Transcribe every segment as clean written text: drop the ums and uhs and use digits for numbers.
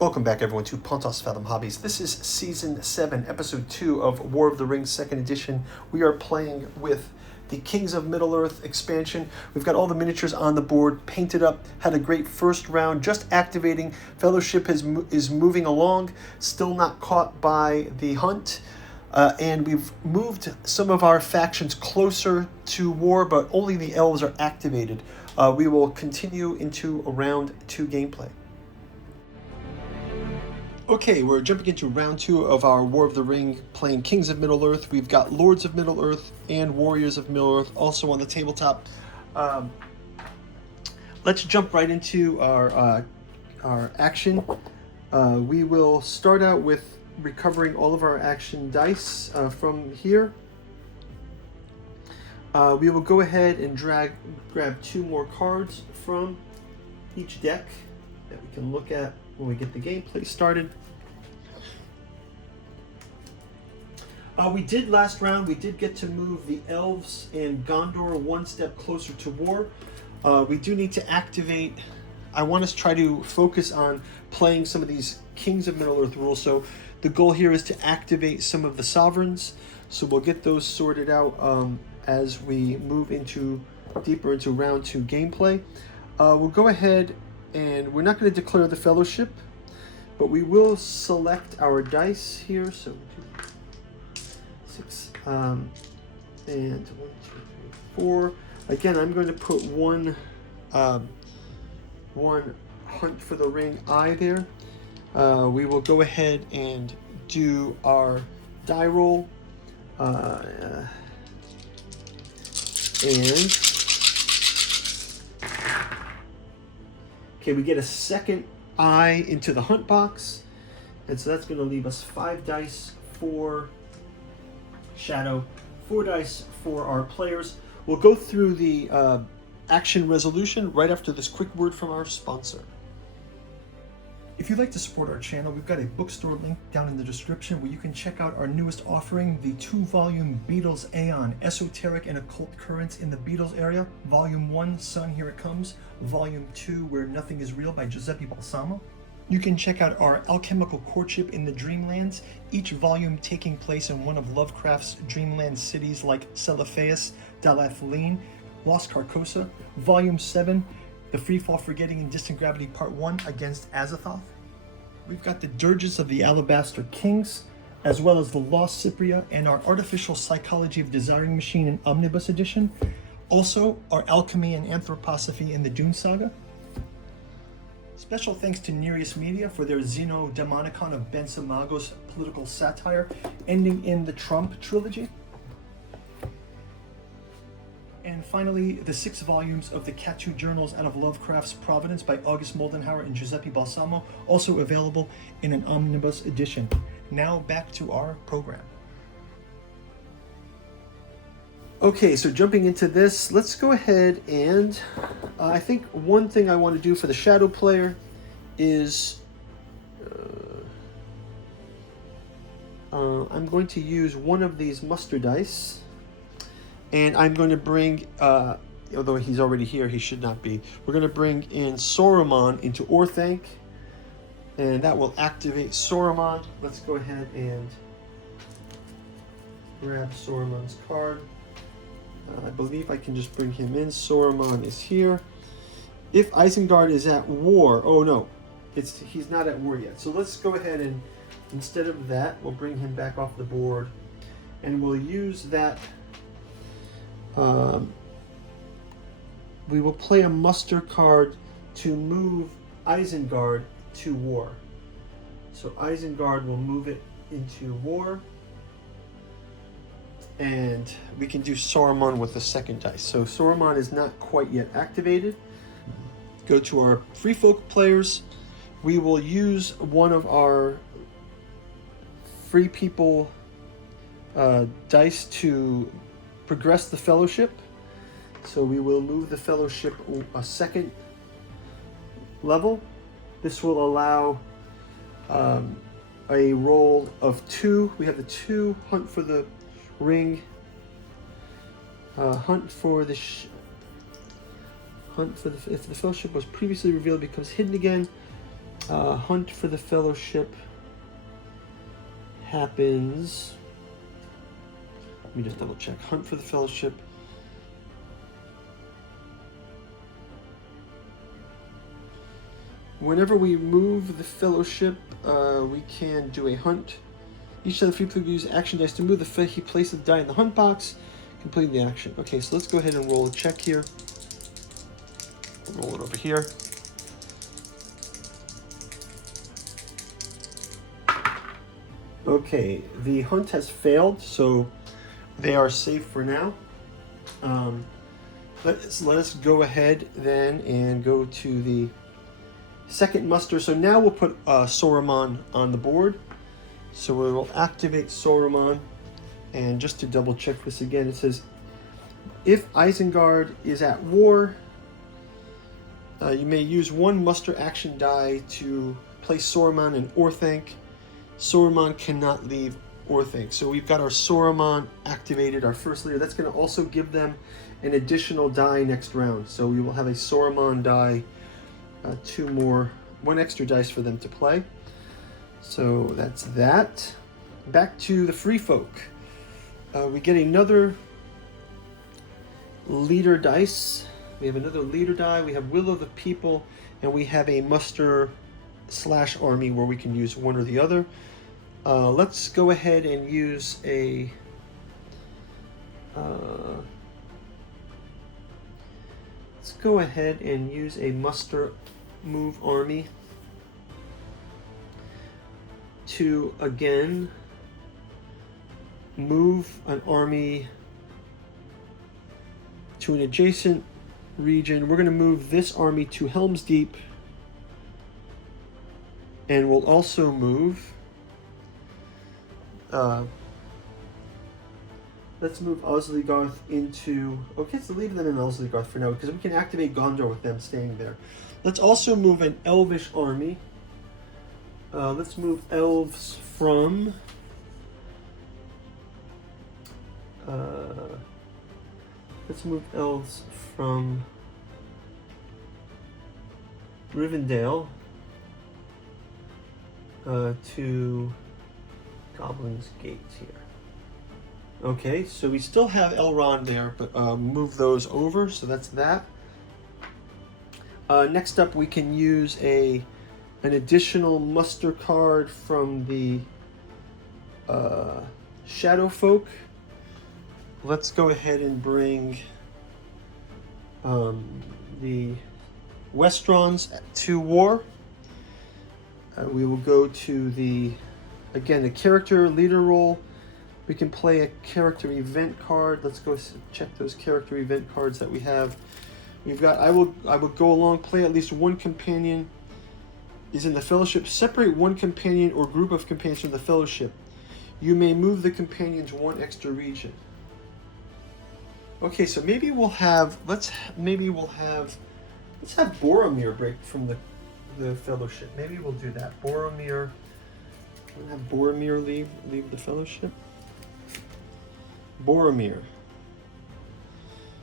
Welcome back, everyone, to Pontos Fathom Hobbies. This is Season 7, Episode 2 of War of the Rings 2nd Edition. We are playing with the Kings of Middle-earth expansion. We've got all the miniatures on the board, painted up, had a great first round, just activating. Fellowship is moving along, still not caught by the hunt. And we've moved some of our factions closer to war, but only the elves are activated. We will continue into round 2 gameplay. Okay, we're jumping into round 2 of our War of the Ring, playing Kings of Middle-earth. We've got Lords of Middle-earth and Warriors of Middle-earth also on the tabletop. Let's jump right into our action. We will start out with recovering all of our action dice from here. We will go ahead and grab 2 more cards from each deck that we can look at when we get the gameplay started. We did last round, we did get to move the elves and Gondor one step closer to war. We do need to activate. I want us to try to focus on playing some of these Kings of Middle-earth rules. So the goal here is to activate some of the sovereigns. So we'll get those sorted out as we move deeper into round 2 gameplay. We'll go ahead and we're not going to declare the fellowship, but we will select our dice here. So 6 and 1, 2, 3, 4. Again, I'm going to put one hunt for the ring eye there. We will go ahead and do our die roll, and okay, we get a second eye into the hunt box, and so that's going to leave us 5 dice for Shadow, 4 dice for our players. We'll go through the action resolution right after this quick word from our sponsor. If you'd like to support our channel, we've got a bookstore link down in the description where you can check out our newest offering, the 2-volume Beatles Aeon, Esoteric and Occult Currents in the Beatles Area. Volume 1, Sun, Here It Comes. Volume 2, Where Nothing Is Real by Giuseppe Balsamo. You can check out our Alchemical Courtship in the Dreamlands, each volume taking place in one of Lovecraft's dreamland cities like Celophaeus, Dalathaline, Lost Carcosa. Volume 7, The Freefall, Forgetting, and Distant Gravity Part 1 against Azathoth. We've got the Dirges of the Alabaster Kings, as well as the Lost Cypria and our Artificial Psychology of Desiring Machine in Omnibus Edition. Also, our Alchemy and Anthroposophy in the Dune Saga. Special thanks to Nereus Media for their Xenodaimonicon of Bensamagos political satire, ending in the Trump trilogy. And finally, the 6 volumes of the Catu Journals out of Lovecraft's Providence by August Moldenhauer and Giuseppe Balsamo, also available in an omnibus edition. Now back to our program. Okay, so jumping into this, let's go ahead and I think one thing I want to do for the Shadow player is I'm going to use one of these muster dice, and I'm going to bring, although he's already here, he should not be, we're going to bring in Saruman into Orthanc, and that will activate Saruman. Let's go ahead and grab Saruman's card. I believe I can just bring him in. Saruman is here. If Isengard is at war, oh no, he's not at war yet. So let's go ahead and instead of that, we'll bring him back off the board, and we'll use that. We will play a muster card to move Isengard to war. So Isengard will move it into war. And we can do Saruman with the second dice. So Saruman is not quite yet activated. Go to our free folk players. We will use one of our free people dice to progress the fellowship. So we will move the fellowship a second level. This will allow a roll of 2. We have the 2 hunt for the ring, hunt for the if the fellowship was previously revealed, becomes hidden again. Hunt for the Fellowship happens. Let me just double check. Hunt for the Fellowship. Whenever we move the Fellowship, we can do a hunt. Each of the 3 people use action dice to move the he places the die in the hunt box, completing the action. Okay, so let's go ahead and roll a check here. Roll it over here. Okay, the hunt has failed, so they are safe for now. Let us go ahead then and go to the second muster. So now we'll put Saruman on the board. So we will activate Saruman, and just to double check this again, it says if Isengard is at war, you may use 1 muster action die to place Saruman in Orthanc. Saruman cannot leave Orthanc. So we've got our Saruman activated, our first leader. That's going to also give them an additional die next round. So we will have a Saruman die, 1 extra dice for them to play. So that's that. Back to the free folk. We get another leader dice. We have another leader die. We have Will of the People, and we have a muster/army where we can use one or the other. Let's go ahead and use a muster move army to again move an army to an adjacent region. We're going to move this army to Helm's Deep, and we'll also move let's move Osligarth into... Okay, so leave them in Osligarth for now, because we can activate Gondor with them staying there. Let's also move an Elvish army. Let's move elves from... let's move elves from Rivendell to Goblin's Gates here. Okay, so we still have Elrond there, but move those over, so that's that. Next up, we can use an additional muster card from the Shadow Folk. Let's go ahead and bring the Westrons to war. We will go to the character leader role. We can play a character event card. Let's go check those character event cards that we have. We've got, I will go along, play at least 1 companion is in the Fellowship. Separate 1 companion or group of companions from the Fellowship. You may move the companions 1 extra region. Okay, so maybe we'll have, let's have Boromir break from the Fellowship. Maybe we'll do that. Boromir, we'll have Boromir leave the Fellowship. Boromir.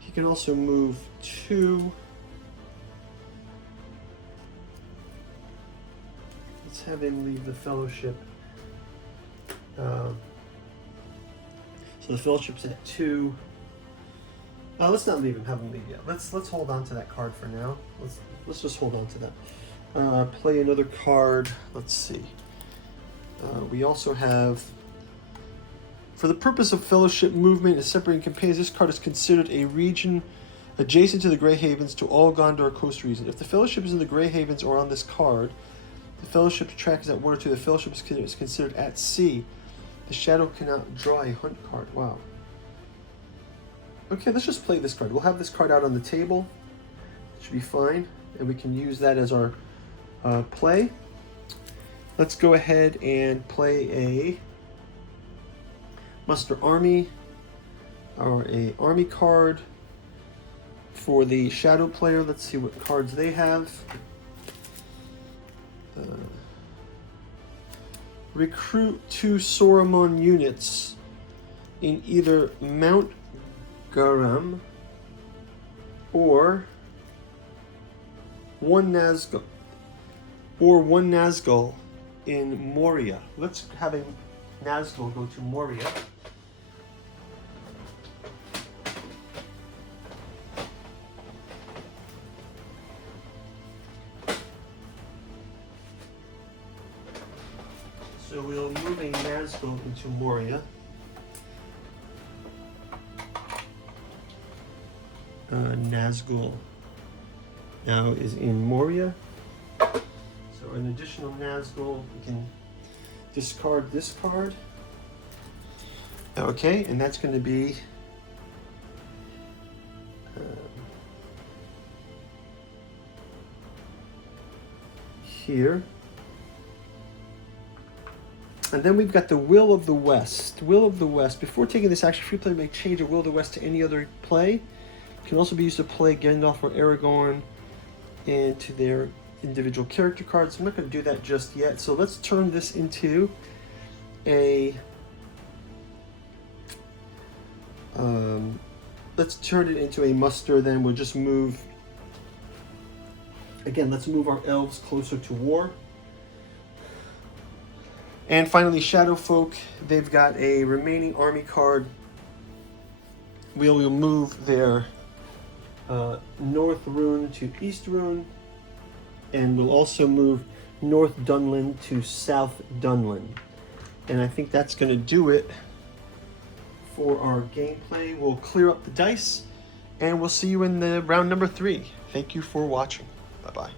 He can also move 2. Let's have him leave the Fellowship. So the Fellowship's at 2. Let's not leave him. Have him leave yet. Let's hold on to that card for now. Let's just hold on to that. Play another card. Let's see. We also have, for the purpose of Fellowship movement and separating companions, this card is considered a region adjacent to the Grey Havens to all Gondor coast regions. If the Fellowship is in the Grey Havens or on this card, the Fellowship's track is at 1 or 2. The Fellowship is considered at sea. The Shadow cannot draw a hunt card. Wow. Okay, let's just play this card. We'll have this card out on the table. It should be fine, and we can use that as our play. Let's go ahead and play a muster army, or a army card for the Shadow player. Let's see what cards they have. Recruit 2 Saruman units in either Mount Garam or 1 Nazgul. or one Nazgul in Moria. Let's have a Nazgul go to Moria. So we'll move a Nazgul into Moria. Nazgul now is in Moria. So an additional Nazgul, we can discard this card. Okay, and that's going to be here. And then we've got the Will of the West. Will of the West. Before taking this action, free player may change a Will of the West to any other play. It can also be used to play Gandalf or Aragorn into their individual character cards. I'm not going to do that just yet. So let's turn this into a... let's turn it into a muster then. We'll just move... Again, let's move our elves closer to war. And finally, Shadow Folk, they've got a remaining army card. We will move their North Rune to East Rune, and we'll also move North Dunland to South Dunland. And I think that's going to do it for our gameplay. We'll clear up the dice, and we'll see you in the round number 3. Thank you for watching. Bye-bye.